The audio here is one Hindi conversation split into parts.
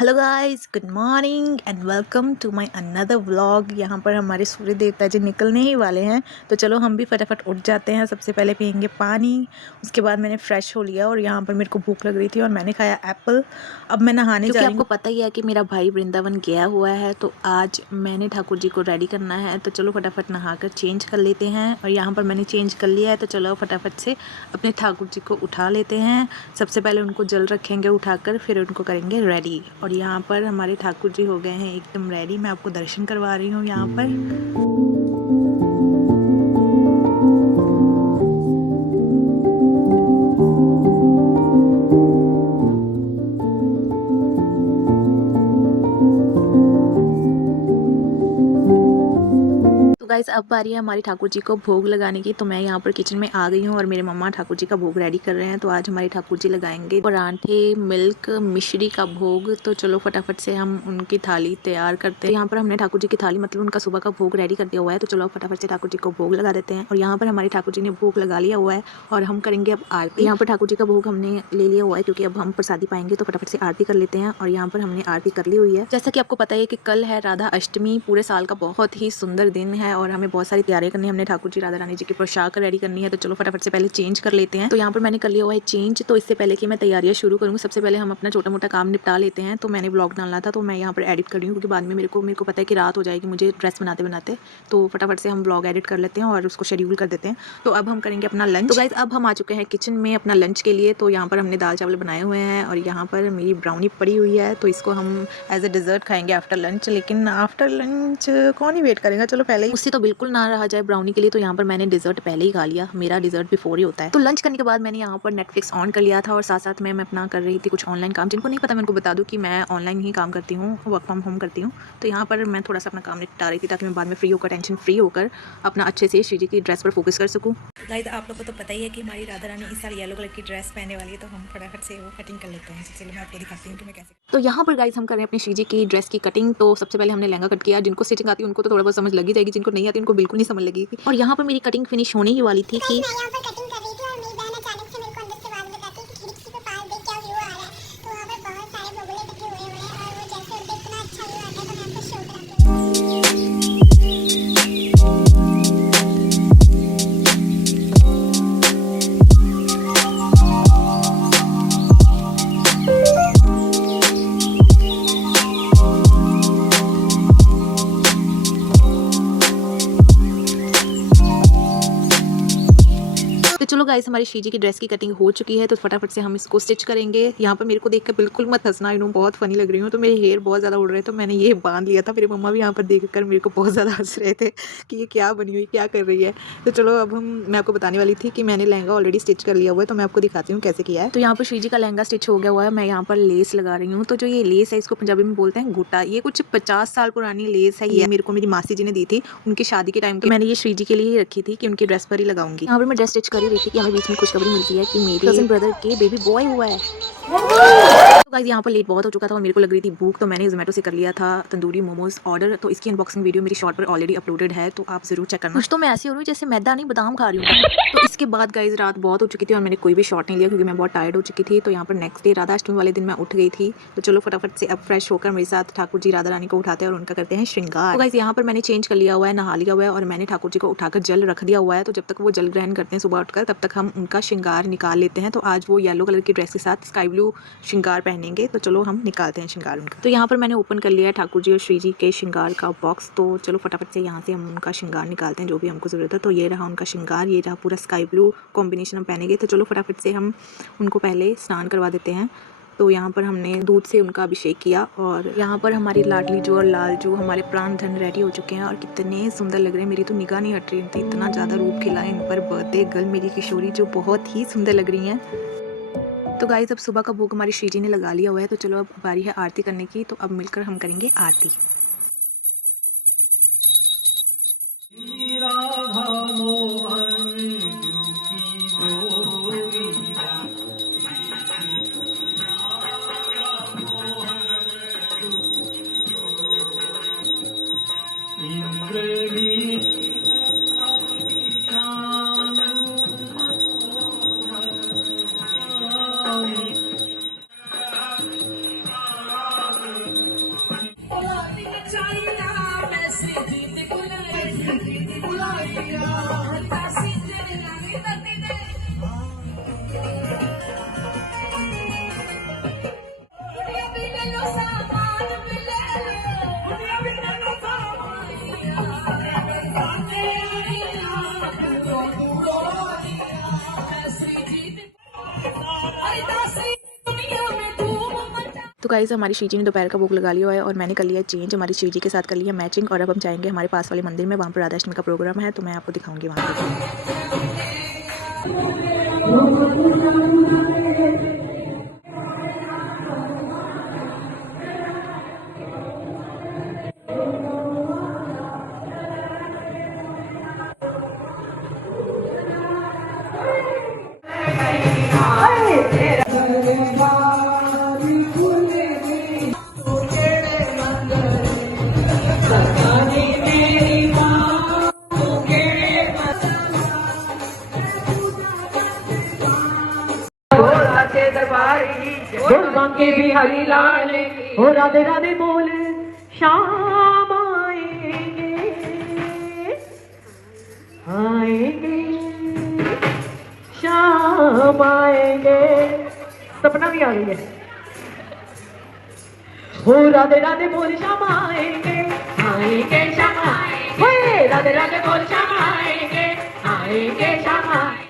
Hello guys, good morning and welcome to my another vlog. यहाँ पर हमारे सूर्य देवता जी निकलने ही वाले हैं, तो चलो हम भी फटाफट उठ जाते हैं। सबसे पहले पियेंगे पानी, उसके बाद मैंने फ़्रेश हो लिया और यहाँ पर मेरे को भूख लग रही थी और मैंने खाया एप्पल। अब मैं नहाने जा रही हूँ। आपको पता ही है कि मेरा भाई वृंदावन गया हुआ है, तो आज मैंने ठाकुर जी को रेडी करना है। तो चलो फटाफट नहा कर चेंज कर लेते हैं। और यहाँ पर मैंने चेंज कर लिया है, तो चलो फटाफट से अपने ठाकुर जी को उठा लेते हैं। सबसे पहले उनको जल रखेंगे उठाकर, फिर उनको करेंगे रेडी। और यहाँ पर हमारे ठाकुर जी हो गए हैं एकदम रेडी। मैं आपको दर्शन करवा रही हूँ यहाँ पर। गाइस अब बारी है हमारी ठाकुर जी को भोग लगाने की। तो मैं यहाँ पर किचन में आ गई हूँ और मेरे मम्मा ठाकुर जी का भोग रेडी कर रहे हैं। तो आज हमारे ठाकुर जी लगाएंगे परांठे, मिल्क, मिश्री का भोग। तो चलो फटाफट से हम उनकी थाली तैयार करते हैं। यहाँ पर हमने ठाकुर जी की थाली मतलब उनका सुबह का भोग रेडी कर दिया हुआ है। तो चलो फटाफट से ठाकुर जी को भोग लगा देते हैं। और यहाँ पर हमारे ठाकुर जी ने भोग लगा लिया हुआ है और हम करेंगे अब आरती। यहाँ पर ठाकुर जी का भोग हमने ले लिया हुआ है क्योंकि अब हम प्रसादी पाएंगे, तो फटाफट से आरती कर लेते हैं। और यहाँ पर हमने आरती कर ली हुई है। जैसा कि आपको पता है कि कल है राधा अष्टमी, पूरे साल का बहुत ही सुंदर दिन है और हमें बहुत सारी तैयारी करनी है। हमने ठाकुर जी राधा रानी जी की पोशाक रेडी करनी है, तो चलो फटाफट से पहले चेंज कर लेते हैं। तो यहाँ पर मैंने कर लिया हुआ है चेंज। तो इससे पहले कि मैं तैयारियां शुरू करूँ, सबसे पहले हम अपना छोटा मोटा काम निपटा लेते हैं। तो मैंने ब्लॉग डालना था, तो मैं यहाँ पर एडिट कर रही हूँ क्योंकि बाद में मेरे को पता है कि रात हो जाएगी मुझे ड्रेस बनाते बनाते। तो फटाफट से हम ब्लॉग एडिट कर लेते हैं और उसको शेड्यूल कर देते हैं। तो अब हम करेंगे अपना लंच। तो गाइस अब हम आ चुके हैं किचन में अपना लंच के लिए। तो यहाँ पर हमने दाल चावल बनाए हुए हैं और यहाँ पर मेरी ब्राउनी पड़ी हुई है, तो इसको हम एज ए डिज़र्ट खाएंगे आफ्टर लंच। लेकिन आफ्टर लंच कौन ही वेट करेगा, चलो पहले ही। उससे तो बिल्कुल ना रहा जाए ब्राउनी के लिए। तो यहाँ पर मैंने डिजर्ट पहले ही खा लिया, मेरा डिजर्ट बिफोर ही होता है। तो लंच करने के बाद मैंने यहाँ पर नेटफ्लिक्स ऑन कर लिया था और साथ साथ में मैं अपना कर रही थी कुछ ऑनलाइन काम। जिनको नहीं पता मैं उनको बता दूँ कि मैं ऑनलाइन ही काम करती हूँ, वर्क फ्रॉम होम करती हूँ। तो यहाँ पर मैं थोड़ा सा अपना काम निपटा रही थी ताकि मैं बाद में फ्री होकर टेंशन फ्री होकर अपना अच्छे से श्री जी की ड्रेस पर फोकस कर सकूँ। गाइस आप लोग को तो पता ही है कि हमारी राधा रानी इस साल येलो कलर की ड्रेस पहनने वाली है, तो हम फटाफट से वो कटिंग कर लेते हैं। चलिए मैं आपको दिखाती हूँ कि मैं कैसे। तो यहाँ पर गाइस हम कर रहे हैं अपनी श्री जी की ड्रेस की कटिंग। तो सबसे पहले हमने लहंगा कट किया। जिनको स्टिचिंग आती है उनको तो थोड़ा बहुत समझ लगी जाएगी, जिनको नहीं आती उनको बिल्कुल नहीं समझ लगेगी। और यहाँ पर मेरी कटिंग फिनिश होने ही वाली थी कि चलो गाइस हमारी श्री जी की ड्रेस की कटिंग हो चुकी है, तो फटाफट से हम इसको स्टिच करेंगे। यहाँ पर मेरे को देखकर बिल्कुल मत हंसना, इन्हों बहुत फनी लग रही हूँ। तो मेरे हेयर बहुत ज़्यादा उड़ रहे, तो मैंने ये बांध लिया था। मेरी मम्मा भी यहाँ पर देखकर मेरे को बहुत ज़्यादा हंस रहे थे कि ये क्या बनी हुई, क्या कर रही है। तो चलो अब मैं आपको बताने वाली थी कि मैंने लहंगा ऑलरेडी स्टिच कर लिया हुआ है, तो मैं आपको दिखाती हूँ कैसे किया है। तो यहाँ पर श्री जी का लहंगा स्टिच हो गया हुआ है। मैं यहाँ पर लेस लगा रही हूँ। तो जो ये लेस है इसको पंजाबी में बोलते हैं गोटा। ये कुछ 50 साल पुरानी लेस है। ये मेरे को मेरी मासी जी ने दी थी उनकी शादी के टाइम। तो मैंने ये श्री जी के लिए ही रखी थी कि उनकी ड्रेस पर ही लगाऊंगी। यहाँ पर मैं ड्रेस स्टिच कर ही रही थी कि हमें बीच में खुशखबरी मिलती है कि मेरे कजिन ब्रदर के बेबी बॉय हुआ है। तो गाइस यहाँ पर लेट बहुत हो चुका था और मेरे को लग रही थी भूख, तो मैंने ज़ोमैटो से कर लिया था तंदूरी मोमोज ऑर्डर। तो इसकी अनबॉक्सिंग वीडियो मेरी शॉर्ट पर ऑलरेडी अपलोडेड है, तो आप जरूर चेक करना। कुछ तो मैं ऐसी हो रही हूँ जैसे मैदा नहीं बादाम खा रही हूँ। तो इसके बाद गाइस रात बहुत हो चुकी थी और मैंने कोई भी शॉट नहीं लिया क्योंकि मैं बहुत टायर्ड हो चुकी थी। तो यहाँ पर नेक्स्ट डे राधा अष्टमी वाले दिन मैं उठ गई थी। तो चलो फटाफट से अब फ्रेश होकर मेरे साथ ठाकुर जी राधा रानी को उठाते हैं और उनका करते हैं श्रृंगार। तो गाइस यहाँ पर मैंने चेंज कर लिया हुआ है, नहा लिया हुआ है और मैंने ठाकुर जी को उठाकर जल रख दिया हुआ है। तो जब तक वो जल ग्रहण करते हैं सुबह उठकर, तब तक हम उनका श्रृंगार निकाल लेते हैं। तो आज वो येलो कलर की ड्रेस के साथ स्काई ब्लू श्रृंगार पहनेंगे। तो चलो हम निकालते हैं श्रृंगार उनका। तो यहाँ पर मैंने ओपन कर लिया है ठाकुर जी और श्री जी के श्रृंगार का बॉक्स। तो चलो फटाफट से यहाँ से हम उनका श्रृंगार निकालते हैं जो भी हमको ज़रूरत है। तो ये रहा उनका श्रृंगार, ये रहा पूरा स्काई ब्लू कॉम्बिनेशन हम पहनेंगे। तो चलो फटाफट से हम उनको पहले स्नान करवा देते हैं। तो यहाँ पर हमने दूध से उनका अभिषेक किया और यहाँ पर हमारी लाडली जो और लाल जो हमारे प्राण धन रेडी हो चुके हैं और कितने सुंदर लग रहे हैं। मेरी तो निगाह नहीं हट रही थी, इतना ज़्यादा रूप खिला इन पर। बर्थडे गर्ल मेरी किशोरी जो बहुत ही सुंदर लग रही हैं। तो गाइस अब सुबह का भोग हमारी श्री जी ने लगा लिया हुआ है। तो चलो अब बारी है आरती करने की। तो अब मिलकर हम करेंगे आरती। गाइस हमारी शीजी ने दोपहर का भोग लगा लिया है और मैंने कर लिया चेंज, हमारी शीजी के साथ कर लिया मैचिंग। और अब हम जाएंगे हमारे पास वाले मंदिर में, वहाँ पर राधाष्टमी का प्रोग्राम है तो मैं आपको दिखाऊंगी वहाँ पर। के बिहारी लाल हो राधे राधे बोल शाम आएंगे आएंगे शाम आएंगे। सपना भी आ रही है। हो राधे राधे बोल शाम आएंगे आएंगे शाम आएंगे, राधे राधे बोल शाम आएंगे आएंगे शाम आएंगे।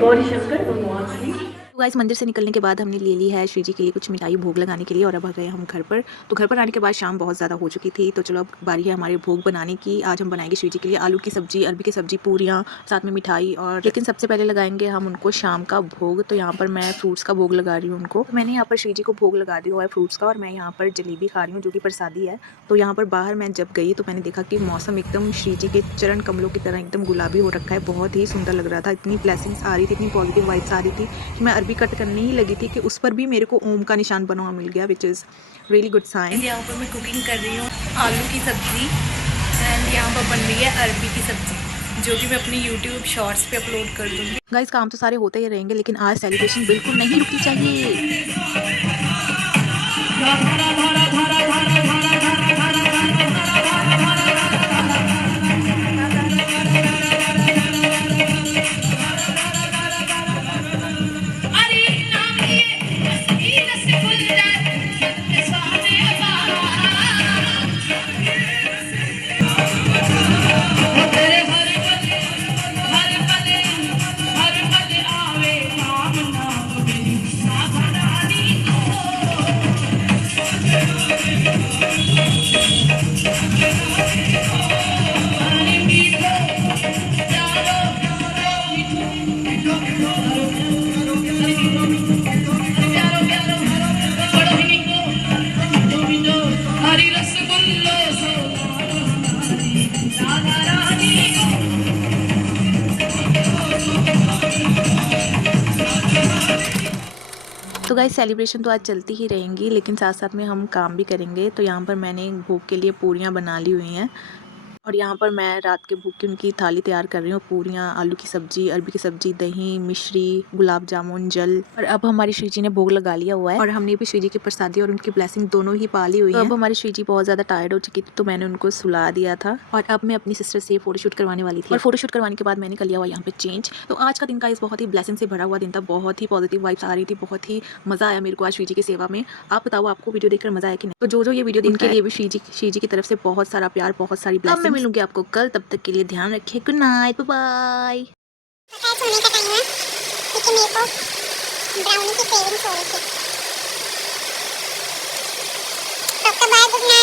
गौरी शंकर भगवान की। गाइस मंदिर से निकलने के बाद हमने ले ली है श्री जी के लिए कुछ मिठाई भोग लगाने के लिए और अब आ गए हम घर पर। तो घर पर आने के बाद शाम बहुत ज़्यादा हो चुकी थी, तो चलो अब बारी है हमारे भोग बनाने की। आज हम बनाएंगे श्री जी के लिए आलू की सब्जी, अरबी की सब्जी, पूरियाँ, साथ में मिठाई। और लेकिन सबसे पहले लगाएंगे हम उनको शाम का भोग। तो यहाँ पर मैं फ्रूट्स का भोग लगा रही हूँ उनको। तो मैंने यहाँ पर श्री जी को भोग लगा दिया हुआ है फ्रूट्स का और मैं यहाँ पर जलेबी खा रही हूँ जो कि प्रसादी है। तो यहाँ पर बाहर मैं जब गई तो मैंने देखा कि मौसम एकदम श्री जी के चरण कमलों की तरह एकदम गुलाबी हो रखा है, बहुत ही सुंदर लग रहा था। इतनी ब्लेसिंग्स आ रही थी, इतनी पॉजिटिव वाइब्स आ रही थी कि मैं अरबी कट करने ही लगी थी कि उस पर भी मेरे को ओम का निशान बना हुआ मिल गया, which is really good sign. यहाँ पर मैं कुकिंग कर रही हूँ आलू की सब्ज़ी एंड यहाँ पर बन रही है अरबी की सब्ज़ी जो कि मैं अपनी यूट्यूब शॉर्ट्स पे अपलोड कर दूँगी। गाइस काम तो सारे होते ही रहेंगे लेकिन आज सेलिब्रेशन बिल्कुल नहीं रुकनी चाहिए। तो गाइस सेलिब्रेशन तो आज चलती ही रहेंगी लेकिन साथ साथ में हम काम भी करेंगे। तो यहाँ पर मैंने भोग के लिए पूरियाँ बना ली हुई हैं। और यहाँ पर मैं रात के भूख की उनकी थाली तैयार कर रही हूँ। पूरियाँ, आलू की सब्जी, अरबी की सब्जी, दही, मिश्री, गुलाब जामुन, जल। और अब हमारी श्री जी ने भोग लगा लिया हुआ है और हमने भी श्री जी की प्रसादी और उनकी ब्लेसिंग दोनों ही पा ली हुई है। अब हमारी श्री जी बहुत ज़्यादा टायर्ड हो चुकी थी तो मैंने उनको सुला दिया था और अब मैं अपनी सिस्टर से फोटोशूट करवाने वाली थी और फोटोशूट करवाने के बाद मैंने कर लिया हुआ यहाँ पे चेंज। तो आज का दिन का इस बहुत ही ब्लेसिंग से भरा हुआ दिन था, बहुत ही पॉजिटिव वाइब्स आ रही थी, बहुत ही मज़ा आया मेरे को आज श्री जी की सेवा में। आप बताओ आपको वीडियो देखकर मज़ा आया कि नहीं? तो जो ये वीडियो उनके लिए भी श्री जी की तरफ से बहुत सारा प्यार, बहुत सारी ब्लेसिंग। मैं मिलूंगी आपको कल, तब तक के लिए ध्यान रखिए। Good night, bye. सोने का टाइम है लेकिन मेरे को ब्राउनी की क्रेविंग्स हो रही थी। Okay bye, good night.